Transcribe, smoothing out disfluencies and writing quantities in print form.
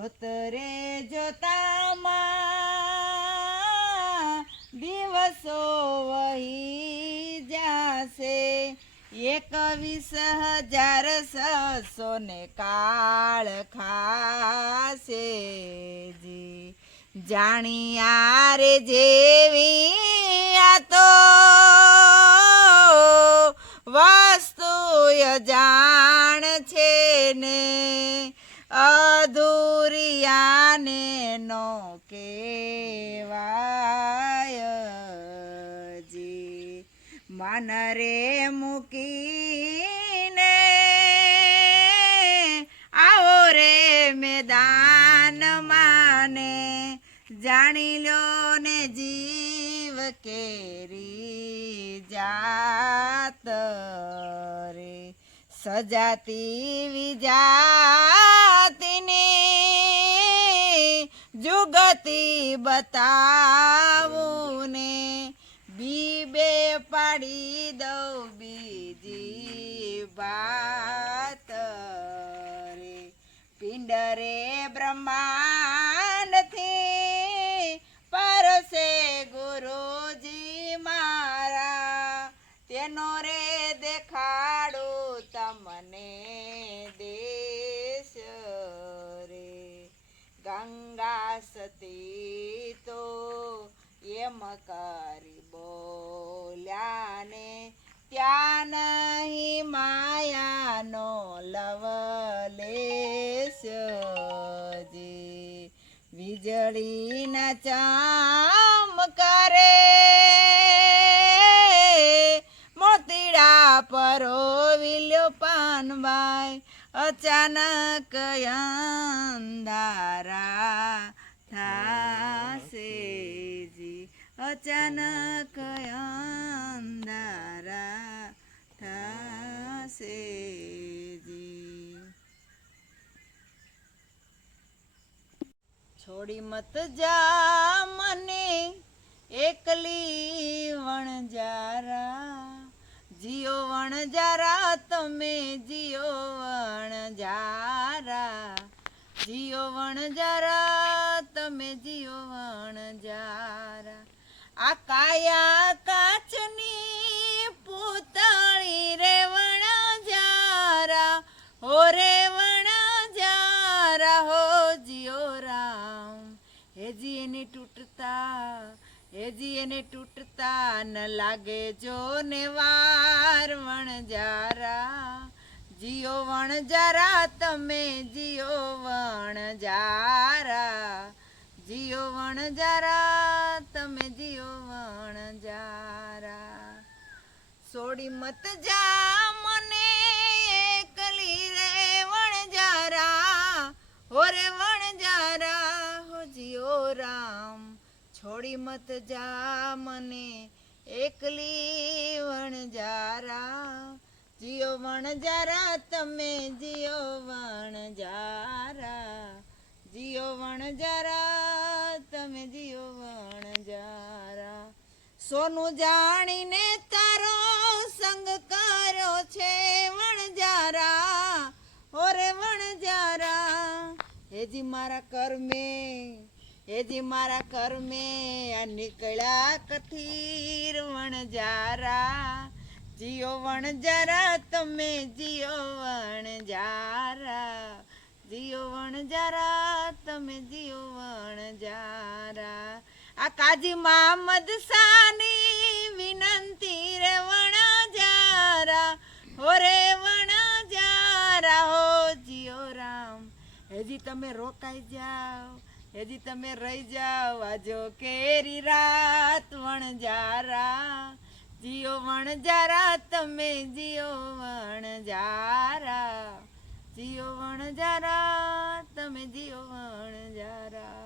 જોત રે જોતામાં દિવસો વહી જાશે 21,600 કાળ ખાશે જી જાણિયા રે જેવી આ તો વસ્તુ અજાણ છે ને અધૂરિયાને નો કેવાય જી મન રે મૂકીને આવો રે મેદાન માને જાણી લો ને જીવ કેરી જાત રે સજાતી વિજાતિની જુગતી બતાવું ને બીબે પાડી દઉં બીજી વાત રે પિંડરે બ્રહ્માંડથી પરસે ગુરુજી મારા તેનો રે દેખાડું તમને દેશ રે ગંગા સતી તો એમ કરી બોલ્યા ને ત્યાં નહીં માયાનો લવલેશ જી વીજળીના ચમકારે મોતીડા પરોવિલ્યો પાનબાઈ અચાનક અંધારા થાશે જી અચાનક અંધારા થાશે જી છોડી મત જા મને એકલી વણજારા જીઓ વણજારા તમે જીઓ વણજારા જીઓ વણજારા તમે જીઓ વણજારા આ કાયા કાચની પૂતળી રે વણજારા હો રે વણજારા હો જીઓ રામ હેજી એને તૂટતા ન લાગે જો ને વાર વણજારા જીઓ વણજારા તમે જીઓ વણજારા જીઓ વણજારા તમે જીઓ વણજારા છોડી મત જા મને એકલી રે વણજારા હો રે વણજારા હો જીઓ રામ છોડી મત જા મને એકલી વણજારા જીઓ વણજારા તમે જીઓ વણજારા જીઓ વણજારા તમે જીઓ વણજારા સોનું જાણીને તારો સંગ કર્યો છે વણજારા હો રે વણજારા હેજી મારા કર્મે આ નીકળ્યા કથીર વણજારા જીઓ વણજારા તમે જીઓ વણજારા જીઓ વણજારા તમે જીઓ વણજારા આ કાજી મહમદ શાહની વિનંતી રે વણજારા હો રે વણજારા હો જીઓ રામ હેજી તમે રોકાઈ જાઓ હેજી તમે રહી જાઓ આજો કેરી રાત વણજારા જીઓ વણજારા તમે જીઓ વણજારા જીઓ વણજારા તમે જીઓ વણજારા